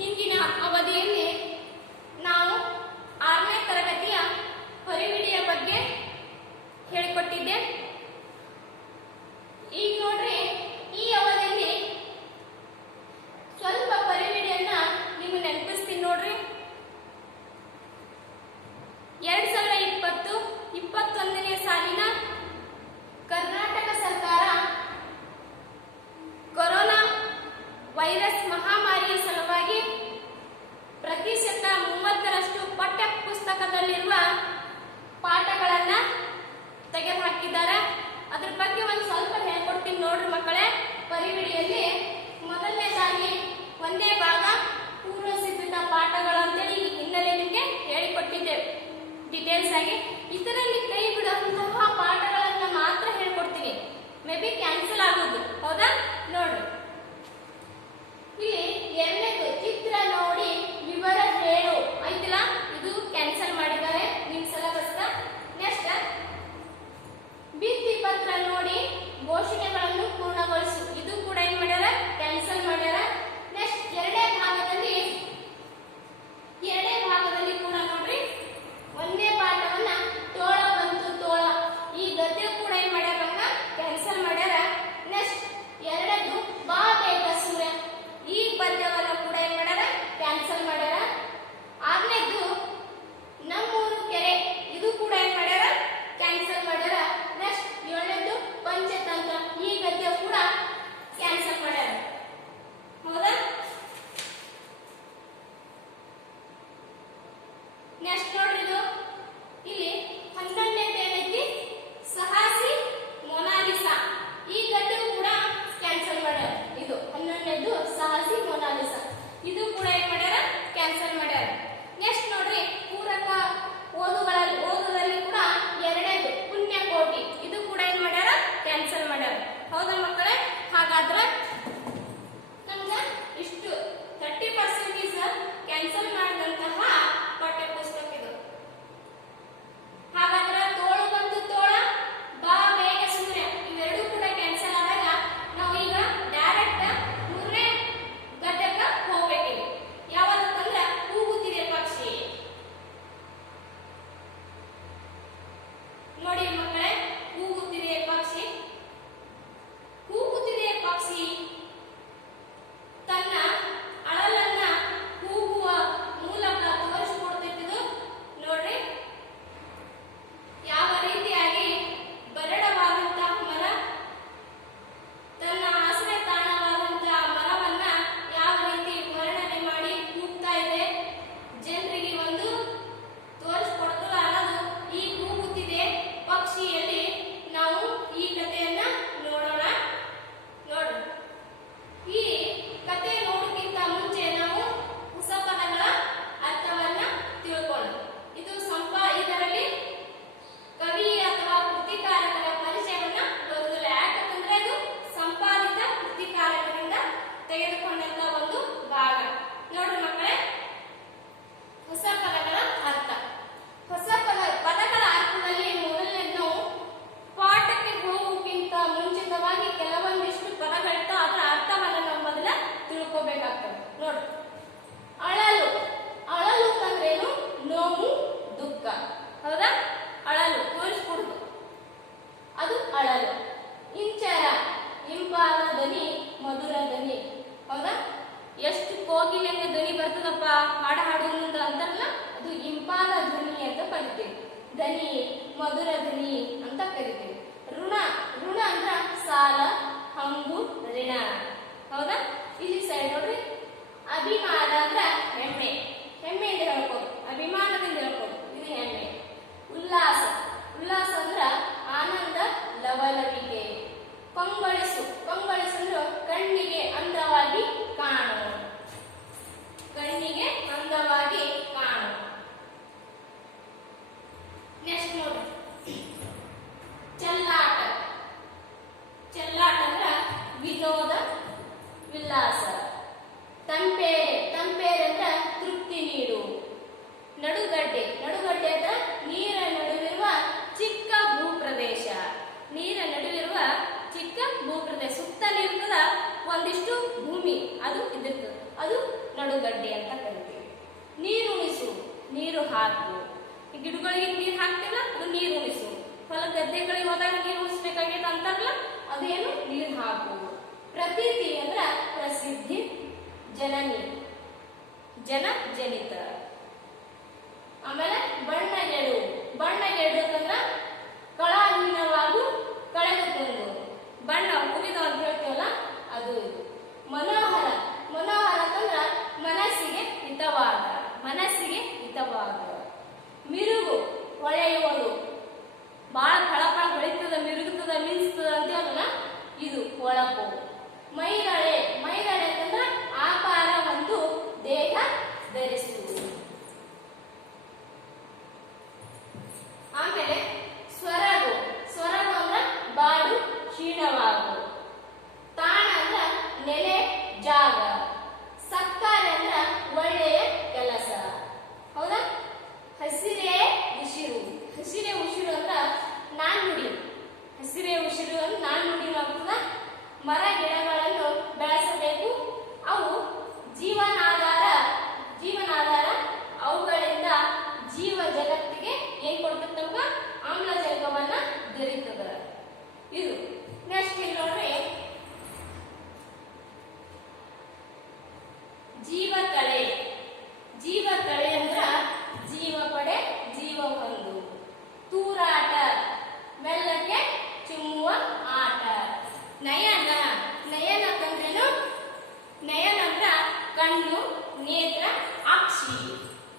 ಹಿಂದಿನ ಅವಧಿಯಲ್ಲಿ ನಾವು 6ನೇ ತರಗತಿಯ ಪರಿವಿಡಿಯ ಬಗ್ಗೆ ಹೇಳಿಕೊಟ್ಟಿದ್ದೆ. ಈಗ ನೋಡ್ರಿ, ಈ ಅವಧಿಯಲ್ಲಿ ಸ್ವಲ್ಪ ಪರಿವಿಡಿಯನ್ನ ನಿಮಗೆ ನೆನಪಿಸ್ತೀನಿ ನೋಡ್ರಿ. 2020-21ನೇ ಸಾಲಿನ ಕರ್ನಾಟಕ ಸರ್ಕಾರ ಕೊರೋನಾ ವೈರಸ್ ಮಹಾಮಾರಿಯ ಸಲುವಾಗಿ ಪ್ರತಿಶತ 30ರಷ್ಟು ಪಠ್ಯ ಪುಸ್ತಕದಲ್ಲಿರುವ ಪಾಠಗಳನ್ನ ತೆಗೆದುಹಾಕಿದ್ದಾರೆ. ಅದ್ರ ಬಗ್ಗೆ ಒಂದು ಸ್ವಲ್ಪ ಹೇಳ್ಕೊಡ್ತೀನಿ ನೋಡ್ರಿ ಮಕ್ಕಳೇ. ಪರಿವಿಡಿಯಲ್ಲಿ ಮೊದಲನೇದಾಗಿ ಒಂದೇ ಭಾಗ ಪೂರ್ವ ಸಿದ್ಧತಾ ಪಾಠಗಳು ಅಂತೇಳಿ ಹಿನ್ನೆಲೆ ನಿಮಗೆ ಹೇಳಿಕೊಟ್ಟಿದ್ದೇವೆ ಡೀಟೇಲ್ಸ್ ಆಗಿ. ಇದರಲ್ಲಿ ಕೈ ಬಿಡುವಂತಹ ಪಾಠಗಳನ್ನ ಮಾತ್ರ ಹೇಳ್ಕೊಡ್ತೀನಿ. ಮೇ ಬಿ ಕ್ಯಾನ್ಸಲ್ ಆಗೋದು, ಹೌದಾ? ನೋಡ್ರಿ, ಇಲ್ಲಿ ಎರಡನೇದು ಚಿತ್ರ ನೋಡಿ ವಿವರ ಹೇಳು ಆಯ್ತಿಲ್ಲ, ಇದು ಕ್ಯಾನ್ಸಲ್ ಮಾಡಿದ್ದಾರೆ ನಿಮ್ ಸಿಲೆಬಸ್. ನೆಕ್ಸ್ಟ್ ಭಿತ್ತಿ ಪತ್ರ ನೋಡಿ ಘೋಷಣೆಗಳನ್ನು ಪೂರ್ಣಗೊಳಿಸು, ಇದು ಕೂಡ ಏನ್ ಮಾಡ್ಯಾರ, ಕ್ಯಾನ್ಸಲ್ ಮಾಡ್ಯಾರ. ನೆಕ್ಸ್ಟ್ ಎರಡನೇ ಭಾಗದಲ್ಲಿ ಕೂಡ ನೋಡ್ರಿ, ಒಂದೇ ಪಾಠವನ್ನ ತೋಳ ಬಂತು ತೋಳ, ಈ ಗದ್ಯ ಕೂಡ ಏನ್ ಮಾಡ್ಯಾರ, ಕ್ಯಾನ್ಸಲ್ ಮಾಡ್ಯಾರ. ನೆಕ್ಸ್ಟ್ ಎರಡನೇದು ಬಾ ಬೇಗ ಸೂರ್ಯ, ಈ ಪದ್ಯವನ್ನ ಕೂಡ ಏನ್ ಮಾಡ್ಯಾರ, ಕ್ಯಾನ್ಸಲ್ ಮಾಡ್ಯಾರ. ಆರನೇದು ನಮ್ಮೂರು ಕೆರೆ, ಇದು ಕೂಡ ಏನ್ ಮಾಡ್ಯಾರ, ಕ್ಯಾನ್ಸಲ್ ಮಾಡ್ಯಾರ. ನೆಕ್ಸ್ಟ್ ಏಳನೇದು ಪಂಚತಂತ್ರ, ಈ ಗದ್ಯ ಕೂಡ ಕ್ಯಾನ್ಸಲ್ ಮಾಡ್ಯಾರ, ಹೌದಾ? ನೆಕ್ಸ್ಟ್ ನೋಡ್ರಿ, ಇದು ಇಲ್ಲಿ 11ನೇದು ಏನೈತಿ, ಸಾಹಸಿ ಮೊನಾಲಿಸಾ, ಈ ಗದ್ಯ ಕೂಡ ಕ್ಯಾನ್ಸಲ್ ಮಾಡ್ಯಾರ. ಇದು 11ನೇದು ಸಾಹಸಿ ಮೊನಾಲಿಸಾ, ಇದು ಕೂಡ ಏನ್ ಮಾಡ್ಯಾರ, ಕ್ಯಾನ್ಸಲ್ ಮಾಡ್ಯಾರ. ನೆಕ್ಸ್ಟ್ ನೋಡ್ರಿ, ಪೂರಕ ಓದುದಲ್ಲಿ ಕೂಡ ಎರಡನೇದು ಪುಣ್ಯಕೋಟಿ, ಇದು ಕೂಡ ಏನ್ ಮಾಡ್ಯಾರ, ಕ್ಯಾನ್ಸಲ್ ಮಾಡ್ಯಾರ, ಹೌದಾ ಮಕ್ಕಳೇ? ಹಾಗಾದ್ರೆ ನಮ್ಗ ಇಷ್ಟು 30% ಕ್ಯಾನ್ಸಲ್ ಮಾಡಿದಂತಹ ಪಠ್ಯ ಪುಸ್ತಕ ಇದು. ಹಾಗಾದ್ರೆ ತೋಳು ಬಂತು ತೋಳ, ಬಾ ಬೇಗ ಸೂರ್ಯ, ಇವೆರಡೂ ಕೂಡ ಕ್ಯಾನ್ಸಲ್ ಆದಾಗ ನಾವು ಈಗ ಡೈರೆಕ್ಟ್ 3ನೇ ಗದ್ಯಕ್ಕೆ ಹೋಗ್ಬೇಕಿದೆ. ಯಾವತ್ತಂದ್ರೆ ಕೂಗುತ್ತಿದೆ ಪಕ್ಷಿ. ನೋಡಿ ಮಕ್ಕಳೇ, ಕೂಗುತ್ತಿದೆ ಪಕ್ಷಿ. ಕೂಗುತ್ತಿದೆ ಪಕ್ಷಿ ತನ್ನ ಅಳಲನ್ನ ಕೂಗುವ ಮೂಲಕ ತೋರಿಸಿಕೊಡ್ತಿದ್ದು ನೋಡ್ರಿ, ಯಾವ ರೀತಿಯಾಗಿ ಬರಡವಾದಂತಹ ಮರ ತನ್ನ ಆಶ್ರಯ ತಾಣವಾದಂತಹ ಮರವನ್ನ ಯಾವ ರೀತಿ ವರ್ಣನೆ ಮಾಡಿ ಕೂಗ್ತಾ ಇದೆ, ಜನರಿಗೆ ಒಂದು ತೋರಿಸ್ಕೊಡ್ತದ ಅನ್ನೋದು ಈ ಕೂಗುತ್ತಿದೆ ಪಕ್ಷಿಯಲ್ಲಿ ನಾವು ಈ ಕಥೆಯನ್ನ ನೋಡೋಣ. ನೋಡ್ರಿ, ಈ ಕಥೆ ನೋಡೋಕ್ಕಿಂತ ಮುಂಚೆ ನಾವು ಹೊಸ ಪದಗಳ ಅರ್ಥವನ್ನ ತಿಳ್ಕೊಳ್ಳೋಣ. ಇದು ಇದರಲ್ಲಿ ಕವಿ ಅಥವಾ ಕೃತಿಕಾರಕರ ಪರಿಚಯವನ್ನ ಬರುವುದಿಲ್ಲ, ಯಾಕಂದ್ರೆ ಇದು ಸಂಪಾದಿತ ಕೃತಿಕಾರಕರಿಂದ ತೆಗೆದುಕೊಂಡಂತ ಒಂದು ಭಾಗ. ನೋಡ್ರಿ ಮಕ್ಕಳೇ, ಹೊಸ ಪದಗಳ ಅರ್ಥ. ಹೊಸ ಪದಗಳ ಅರ್ಥದಲ್ಲಿ ಮೊದಲನೇದು ನಾವು ಪಾಠಕ್ಕೆ ಹೋಗೋಕ್ಕಿಂತ ಮುಂಚಿತವಾಗಿ ಕೆಲವೊಂದಿಷ್ಟು ಪದಗಳಿರ್ತಾವ, ಅದರ ಅರ್ಥವನ್ನ ನಾವು ಮೊದಲ ತಿಳ್ಕೋಬೇಕಾಗ್ತದೆ. ನೋಡಿ, ಅಳಲು, ಅಳಲು ಅಂದ್ರೇನು, ನೋವು ದುಃಖ, ಹೌದಾ? ಅಳಲು ತೋರಿಸ್ಕೊಡುದು, ಅದು ಅಳಲು. ಇಂಚರ, ಇಂಪಾದ ಧ್ವನಿ, ಮಧುರ ಧ್ವನಿ, ಹೌದಾ? ಎಷ್ಟು ಕೋಗಿಲೆಂಗೆ ಧ್ವನಿ ಬರ್ತದಪ್ಪ ಹಾಡು ಹಾಡುವುದರಿಂದ ಅಂತಾರಲ್ಲ, ಅದು ಇಂಪಾದ ಧ್ವನಿ ಅಂತ ಕರಿತೀವಿ. ಧ್ವನಿ, ಮಧುರ ಧ್ವನಿ ಅಂತ ಕರಿತೀವಿ. ಋಣ, ಋಣ ಅಂದ್ರ ಸಾಲ, ಹಂಗು, ಋಣ, ಹೌದಾ? ಇಲ್ಲಿ ಸೈಡ್ ನೋಡ್ರಿ, ಅಭಿಮಾನ ಅಂದ್ರ ಹೆಮ್ಮೆ, ಹೆಮ್ಮೆಯಿಂದ ಹೇಳ್ಬೋದು, ಅಭಿಮಾನದಿಂದ ಹೇಳ್ಬೋದು, ಇದು ಹೆಮ್ಮೆ. ಉಲ್ಲಾಸ, ಉಲ್ಲಾಸ ಅಂದ್ರ ಆನಂದ, ಲವಲವಿಕೆ. ಕೊಂಗೊಳಿಸು, ಕೊಂಗೊಳಿಸು ಅಂದ್ರೆ ಕಣ್ಣಿಗೆ ಅಂದವಾಗಿ ಕಾಣು, ಕಣ್ಣಿಗೆ ಅಂದವಾಗಿ ಕಾಣು. ನೆಕ್ಸ್ಟ್ ನೋಡಿ, ಚೆಲ್ಲಾಟ, ಚೆಲ್ಲಾಟ ನಡುಗಡ್ಡೆ ಅಂತ ಕರಿತೀವಿ. ನೀರು ಉಣಿಸು, ನೀರು ಹಾಕು. ಈ ಗಿಡಗಳಿಗೆ ನೀರು ಹಾಕ್ತಿಲ್ಲ, ಅದು ನೀರು ಉಣಿಸು. ಹೊಲ ಗದ್ದೆಗಳಿಗೆ ಹೋದಾಗ ನೀರು ಉಣಿಸ್ಬೇಕಾಗೈತೆ ಅಂತಾರಲ್ಲ, ಅದೇನು ನೀರು ಹಾಕು. ಪ್ರತೀತಿ ಅಂದ್ರ ಪ್ರಸಿದ್ಧಿ, ಜನನಿ, ಜನ ಜನಿತ. ಆಮೇಲೆ ಬಣ್ಣಗೆಡು, ಬಣ್ಣಗೆಡು ಅಂತಂದ್ರ ಕಳಹೀನವಾಗು, ಕಳೆದುಕೊಂಡು. ಬಣ್ಣ ಮುಗಿದ ಅಂತ ಹೇಳ್ತೀವಲ್ಲ, ಅದು ಇದು. ಮನೋಹರ, ಮನೋಹರ ಅಂತಂದ್ರ ಮನಸ್ಸಿಗೆ ಹಿತವಾದ, ಮನಸ್ಸಿಗೆ ಹಿತವಾದ. ಮಿರುಗು, ಹೊಳೆಯುವುದು, ಬಹಳ ಫಳಫಳ ಹೊಳಿತದ, ಮಿರುಗುತ್ತದ, ಮಿಂಚ್ತದ ಅಂತೇವಲ್ಲ, ಇದು ಹೊಳಪು. ಮೈದಳೆ, ಮೈದಳೆ ಅಂತಂದ್ರ ಆಕಾರ ಒಂದು ದೇಹ ಧರಿಸುವುದು. ಆಮೇಲೆ ಸ್ವರಗು, ಸ್ವರಗು ಅಂದ್ರ ಬಾಡು, ಕ್ಷೀಣವಾಗು. ತಾಣ ಅಂದ್ರ ನೆಲೆ, ಜಾಗ. ಸತ್ಕಾರ್ಯ ಅಂದ್ರ ಒಳ್ಳೆಯ ಕೆಲಸ. ಹೌದಾ? ಹಸಿರೇ ಉಸಿರು, ಹಸಿರೇ ಉಸಿರು ಅಂತ ನಾಣ್ಣುಡಿ. ಹಸಿರೇ ಉಸಿರು ಅಂತ ನಾಣ್ಣುಡಿ ಆಗ್ತದ. ಮರ ಗಿಡಗಳನ್ನು ಬೆಳೆಸಬೇಕು, ಅವು ಜೀವನಾಧಾರ, ಜೀವನಾಧಾರ. ಅವುಗಳಿಂದ ಜೀವ ಜಗತ್ತಿಗೆ ಏನ್ ಕೊಡ್ತದೆ? ನಮ್ಗ ಆಮ್ಲಜನಕವನ್ನ ದೊರೀತದ. ಇದು ನೆಕ್ಸ್ಟ್ ಇಲ್ಲಿ ನೋಡ್ರಿ, ಜೀವಕಳೆ. ಜೀವಕಳೆ ಅಂದ್ರ ಜೀವ ಪಡೆ, ಜೀವ ಹೊಂದು. ತೂರಾಟ, ಮೆಲ್ಲಕ್ಕೆ ಚಿಮ್ಮುವ ಆಟ. ನಯನ, ನಯನ ಅಂತಂದ್ರೇನು? ನಯನ ಅಂದ್ರ ಕಣ್ಣು, ನೇತ್ರ, ಅಕ್ಷಿ.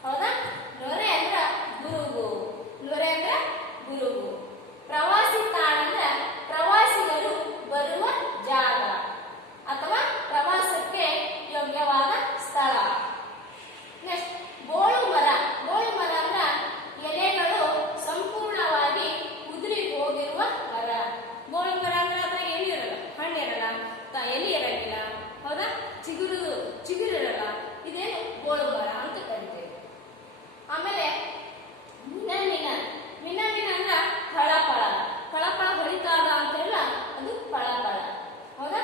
ಹೌದಾ? ನೊರೆ ಅಂದ್ರ ಗುರುಗು, ನೊರೆ ಅಂದ್ರ ಗುರುಗು. ಪ್ರವಾಸಿ ತಾಣ ಅಂದ್ರ ಪ್ರವಾಸಿಗರು ಬರುವ ಜಾಗ ಅಥವಾ ಪ್ರವಾಸಕ್ಕೆ ಯೋಗ್ಯವಾದ ಸ್ಥಳ. ನೆಕ್ಸ್ಟ್ ಬೋಳು ಮರ, ಬೋಳು ಮರ ಅಂದ್ರ ಎಲೆಗಳು ಸಂಪೂರ್ಣವಾಗಿ ಉದುರಿ ಹೋಗಿರುವ ಮರ. ಬೋಳು ಮರ ಅಂದ್ರೆ ಅದ್ರ ಎಲ್ಲಿರಲ್ಲ, ಹಣ್ಣಿರಲ್ಲ, ಎಲ್ಲಿ ಇರಂಗಿಲ್ಲ. ಹೌದಾ? ಚಿಗುರಿರಲ್ಲ. ಇದೇನು ಬೋಳು ಮರ ಅಂತ ಕರಿತೇವೆ. ಆಮೇಲೆ ಮಿನಮಿನ, ಮಿನಮಿನ ಅಂದ್ರ ಫಳಫಳ, ಫಳಫಳ ಹೊಳಿತಾದ ಅಂತೆಲ್ಲ, ಅದು ಫಳಫಳ. ಹೌದಾ?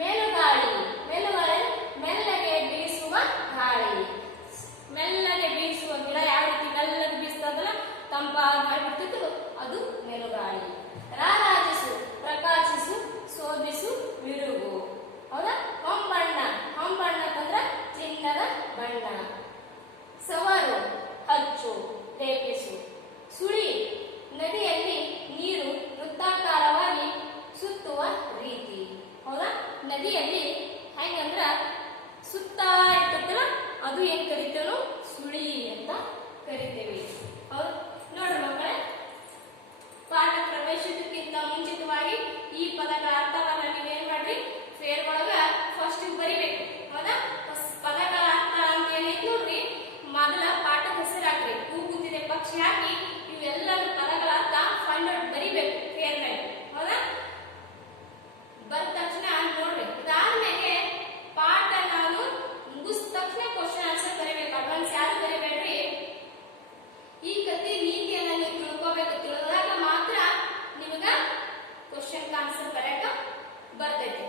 ಮೇಲುಗಾಳಿ, ಮೇಲುಗಾಳಿ ಮೆಲ್ಲಗೆ ಬೀಸುವ ಗಾಳಿ. ಮೆಲ್ಲಗೆ ಬೀಸುವ ಗಿಡ ಯಾವ ರೀತಿ ಮೆಲ್ಲಗೆ ಬೀಸ್ತದಲ್ಲ, ತಂಪಾಗಿ ಮಾಡಿಬಿಡ್ತಿದ್ರು, ಅದು ಮೇಲುಗಾಳಿ. ರಾರಾಜಿಸು, ಪ್ರಕಾಶಿಸು, ಶೋಭಿಸು, ಮಿರುಗು. ಹೌದಾ? ಹೊಂಬಣ್ಣ, ಹೊಂಬಣ್ಣ ಅಂತಂದ್ರ ಚಿನ್ನದ ಬಣ್ಣ. ಸವರು, ಹಚ್ಚು, ಲೇಪಿಸು. ಸುಳಿ, ನದಿಯಲ್ಲಿ ನೀರು ವೃತ್ತಾಕಾರವಾಗಿ ಸುತ್ತುವ ರೀತಿ. ಹೌದಾ? ನದಿಯಲ್ಲಿ ಹೆಂಗಂದ್ರ ಸುತ್ತಾ ಇರ್ತದಲ್ಲ, ಅದು ಏನ್ ಕರಿತೇವೆ? ಸುಳಿ ಅಂತ ಕರಿತೇವೆ. ಹೌದು ನೋಡ್ರಿ ಮಕ್ಕಳೇ, ಪಾಠ ಪ್ರವೇಶಕ್ಕಿಂತ ಮುಂಚಿತವಾಗಿ ಈ ಪದಗಳ ಅರ್ಥವನ್ನ ನೀವೇನ್ ಮಾಡ್ರಿ, ಫೇರ್ ಒಳಗ ಫಸ್ಟ್ ಬರಿಬೇಕು. ಹೌದಾ? ಪದಗಳ ಅರ್ಥ ಅಂತ ಏನೈತಿ ನೋಡ್ರಿ, ಮೊದಲ ಪಾಠದ ಹೆಸರು ಹಾಕ್ರಿ, ಹೂ ಕೂತಿದೆ ಪಕ್ಷಿ ಹಾಕಿ ಇವೆಲ್ಲ ಪದಗಳ ಅರ್ಥ ಫೈಂಡ್ ಔಟ್ ಬರಿಬೇಕು ಫೇರ್ ಮೇಲೆ. ಹೌದಾ? ಬಂದ ತಕ್ಷಣ ನೋಡ್ರಿ, ಇದಾದ್ಮೇಲೆ ಪಾಠ ನಾನು ಮುಗಿಸಿದ ತಕ್ಷಣ ಕ್ವಶನ್ ಆನ್ಸರ್ ಬರೀಬೇಕು. ಅಡ್ವಾನ್ಸ್ ಯಾರು ಬರೀಬೇಡ್ರಿ. ಈ ಕಥೆ ನೀತಿಯನ್ನ ನೀವು ತಿಳ್ಕೋಬೇಕು. ತಿಳಿದಾಗ ಮಾತ್ರ ನಿಮಗ ಕ್ವಶನ್ ಆನ್ಸರ್ ಬರೆಯಕ ಬರ್ತೈತಿ.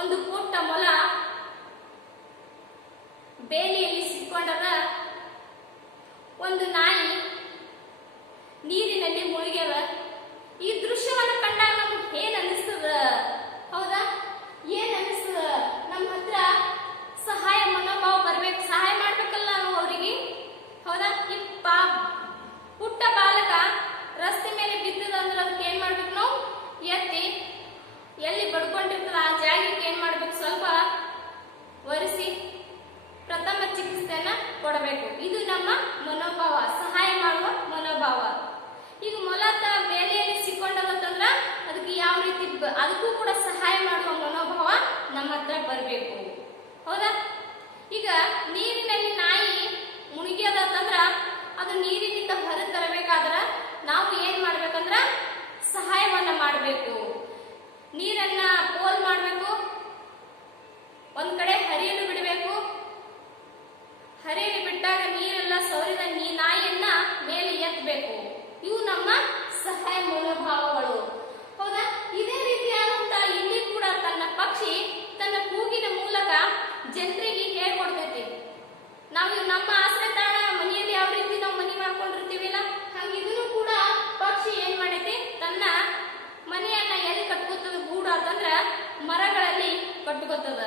ಒಂದು ಪುಟ್ಟ ಮೊಲ ಬೇಲಿಯಲ್ಲಿ ಸಿಕ್ಕೊಂಡದ, ಒಂದು ನಾಯಿ ನೀರಿನಲ್ಲಿ ಮುಳುಗ್ಯದ. ಈ ದೃಶ್ಯವನ್ನು ಕಂಡಾಗ ನಮ್ಗೆ ಏನ್ ಅನಿಸ್ತದ? ಹೌದಾ, ಏನ್ ಅನಿಸ್ತದ? ನಮ್ಮ ಹತ್ರ ಸಹಾಯ ಮನೋಭಾವ ಬರ್ಬೇಕು, ಸಹಾಯ ಮಾಡ್ಬೇಕಲ್ಲ ನಾವು ಅವರಿಗೆ. ಹೌದಾ, ಈ ಪುಟ್ಟ ಬಾಲಕ ರಸ್ತೆ ಮೇಲೆ ಬಿದ್ದದ ಅಂದ್ರೆ ಅದಕ್ಕೆ ಏನ್ ಮಾಡ್ಬೇಕು? ನಾವು ಎತ್ತಿ ಎಲ್ಲಿ ಬಡ್ಕೊಂಡಿರ್ತದ ಆ ಜಾಗಕ್ಕೆ ಏನ್ ಮಾಡ್ಬೇಕು? ಸ್ವಲ್ಪ ಒರೆಸಿ ಪ್ರಥಮ ಚಿಕಿತ್ಸೆಯನ್ನ ಕೊಡಬೇಕು. ಇದು ನಮ್ಮ ಮನೋಭಾವ, ಸಹಾಯ ಮಾಡುವ ಮನೋಭಾವ. ಈಗ ಮೊಲ ಬೇಲೆಯಲ್ಲಿ ಸಿಕ್ಕೊಂಡದಂದ್ರ ಅದಕ್ಕೆ ಯಾವ ರೀತಿ ಅದಕ್ಕೂ ಕೂಡ ಸಹಾಯ ಮಾಡುವ ಮನೋಭಾವ ನಮ್ಮ ಹತ್ರ ಬರಬೇಕು. ಹೌದಾ, ಈಗ ನೀರಿನಲ್ಲಿ ನಾಯಿ ಮುಳುಗ್ಯದಂದ್ರ ಅದು ನೀರಿನಿಂದ ಹೊರ ತರಬೇಕಾದ್ರ ನಾವು ಏನ್ ಮಾಡ್ಬೇಕಂದ್ರ ಸಹಾಯವನ್ನ ಮಾಡಬೇಕು. ನೀರನ್ನ ಪೋಲ್ ಮಾಡಬೇಕು, ಒಂದ್ ಕಡೆ ಹರಿಯಲು ಬಿಡಬೇಕು. ಹರಿಯಲು ಬಿಟ್ಟಾಗ ನೀರೆಲ್ಲ ಸವರಿದ ನಾಯಿಯನ್ನ ಮೇಲೆ ಎತ್ತಬೇಕು. ಇವು ನಮ್ಮ ಸಹಾಯ ಮನೋಭಾವಗಳು. ಹೌದಾ, ಇದೇ ರೀತಿಯಾದಂತ ಇಲ್ಲಿ ಕೂಡ ತನ್ನ ಪಕ್ಷಿ ತನ್ನ ಕೂಗಿನ ಮೂಲಕ ಜನರಿಗೆ ಹೇಳ್ಕೊಡ್ತೈತಿ. ನಾವು ನಮ್ಮ ಆಶ್ರಯ ತಾಣ ಮನೆಯಲ್ಲಿ ಯಾವ ರೀತಿ ನಾವು ಮನೆ ಮಾಡ್ಕೊಂಡಿರ್ತೀವಿಲ್ಲ, ಹಂಗ ಇದನ್ನು ಕೂಡ ಪಕ್ಷಿ ಏನ್ ಮಾಡೈತಿ? ತನ್ನ ಮನೆಯನ್ನ ಎಲ್ಲಿ ಕಟ್ಕೋತದ? ಗೂಡು ಅಂತಂದ್ರ ಮರಗಳಲ್ಲಿ ಕಟ್ಕೋತದ.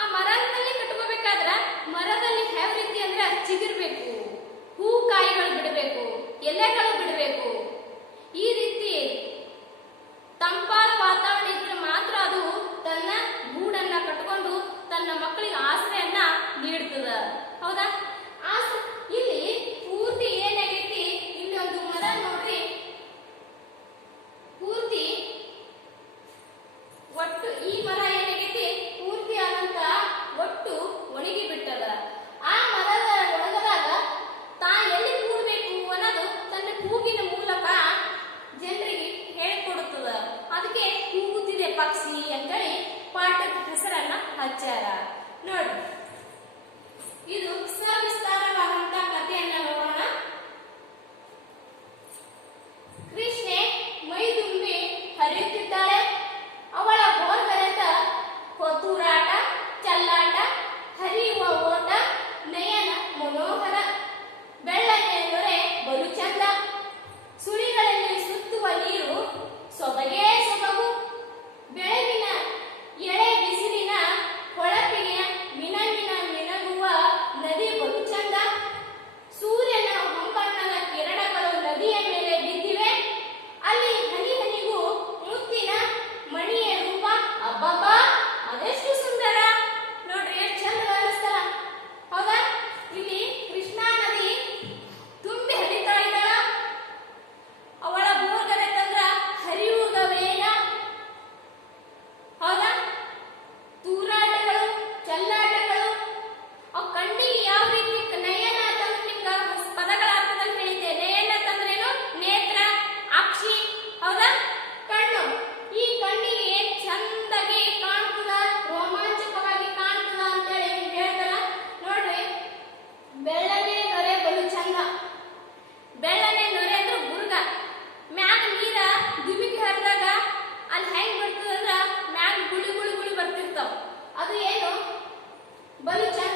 ಆ ಮರದಲ್ಲಿ ಕಟ್ಕೋಬೇಕಾದ್ರ ಮರದಲ್ಲಿ ಯಾವ ರೀತಿ ಅಂದ್ರ ಚಿಗಿರ್ಬೇಕು, ಹೂ ಕಾಯಿಗಳು ಬಿಡಬೇಕು, ಎಲೆಗಳು ಬಿಡಬೇಕು. ಈ ರೀತಿ ತಂಪಾದ ವಾತಾವರಣ ಇದ್ರೆ ಮಾತ್ರ ಅದು ತನ್ನ ಗೂಡನ್ನ ಕಟ್ಕೊಂಡು ತನ್ನ ಮಕ್ಕಳಿಗೆ ಆಶ್ರಯನ್ನ ನೀಡ್ತದ. ಹೌದಾ, ಇಲ್ಲಿ ಪೂರ್ತಿ ಏನಾಗೈತಿ? ಇಲ್ಲಿ ಒಂದು ಮರ ನೋಡ್ರಿ, ಪೂರ್ತಿ ಒಟ್ಟು ಈ ಮರ ಏನಾಗೈತಿ? ಪೂರ್ತಿ ಆದಂತ ಒಟ್ಟು ಒಣಗಿ ಬಿಟ್ಟದ. ಆ ಮರದ ಒಣಗದಾಗ ತಾ ಎಲ್ಲಿ ಕೂಡಬೇಕು ಅನ್ನೋದು ತನ್ನ ಕೂಗಿನ ಮೂಲಕ ಜನರಿಗೆ ಹೇಳ್ಕೊಡುತ್ತದ. ಅದಕ್ಕೆ ಕೂಗುತ್ತಿದೆ ಪಕ್ಷಿ ಅಂತೇಳಿ ಪಾಠದ ಹೆಸರನ್ನ ಹಚ್ಚಾರ. ನೋಡಿ, ಇದು ಸವಿಸ್ತಾರವಾದಂತ ಕಥೆಯನ್ನ ನೋಡೋಣ. ಕೃಷ್ಣೆ ಮೈದುಂಬಿ ಹರಿಯುತ್ತಿದ್ದಾಳೆ. ಅವಳ ಬೋರ್ಗರೆತ ತೂರಾಟ, ಚಲ್ಲಾಟ, ಹರಿಯುವ ಓಟ, ನಯನ ಮನೋಹರ. ಬೆಳ್ಳನೆ ನೊರೆ ಬಲು ಚಂದ, ಸುಳಿಗಳಲ್ಲಿ ಸುತ್ತುವ ನೀರು ಸೊಬಗೇ ಸೊಬಗು. ಬೆಳಗಿನ ಎಳೆ ಬಿಸಿಲಿನ ಹೊಳಪಿನ ಮಿನಮಿನ ಮಿನಗುವ ನದಿ ಬಲು ಚಂದ. ಸೂರ್ಯನ ಹೊಂಬಣ್ಣದ ಕಿರಣಗಳು ನದಿಯ ಮೇಲೆ ಬಿದ್ದಿವೆ. ಅಲ್ಲಿ ಹನಿ ಹನಿಗೂ ಮುತ್ತಿನ ಮಣಿಯ ರೂಪ. ಅಬ್ಬಬ್ಬ, ಅದೆಷ್ಟು ಸುಂದರ! ನೋಡ್ರಿ ಎಷ್ಟು ಚಂದ ಅನಿಸ್ತಲ್ಲ. ಹೌದಾ, ಇಲ್ಲಿ ಕೃಷ್ಣಾ ನದಿ ತುಂಬಿ ಹರಿತಾ ಇದ್ದಾಳ. ಅವಳ ಬೋರ್ಗರೆತಂದ್ರ ಹರಿಯುವುದ ವೇಗ. ಹೌದಾ, ತೂರಾಟಗಳು, ಚಲ್ಲಾಟಗಳು. ಅವ್ ಕಣ್ಣಿಗೆ ಯಾವ ರೀತಿ ನಯನ ಅಂತಂದ್ರೆ ನಿಮ್ಗ ಪದಗಳ ಅರ್ಥದಲ್ಲಿ ಹೇಳಿದ್ದೆ. ನಯನ ಅಂತಂದ್ರೇನು? ನೇತ್ರ, ಅಕ್ಷಿ. ಹೌದಾ, ಕಣ್ಣು. ಈ ಕಣ್ಣಿಗೆ ಏನ್ ಚಂದಾಗಿ ಕಾಣ್ತದ, ರೋಮಾಂಚಕವಾಗಿ ಕಾಣ್ತದ ಅಂತೇಳಿ ಹೇಳ್ತಾರ. ನೋಡ್ರಿ, ಬೆಳ್ಳನೆ ನೊರೆ ಬಲು ಚಂದ. ಬೆಳ್ಳನೆ ನೊರೆ ಅಂದ್ರೆ ಬುರ್ಗ. ಮ್ಯಾಗ ನೀರ ದುಮಿಕಿ ಹರಿದಾಗ ಅಲ್ಲಿ ಹೆಂಗ್ ಬರ್ತದಂದ್ರ ಮ್ಯಾಗ ಗುಳಿ ಗುಳಿ ಗುಳಿ ಬರ್ತಿರ್ತಾವ. ಅದು ಏನು? ಬಲು ಚಂದ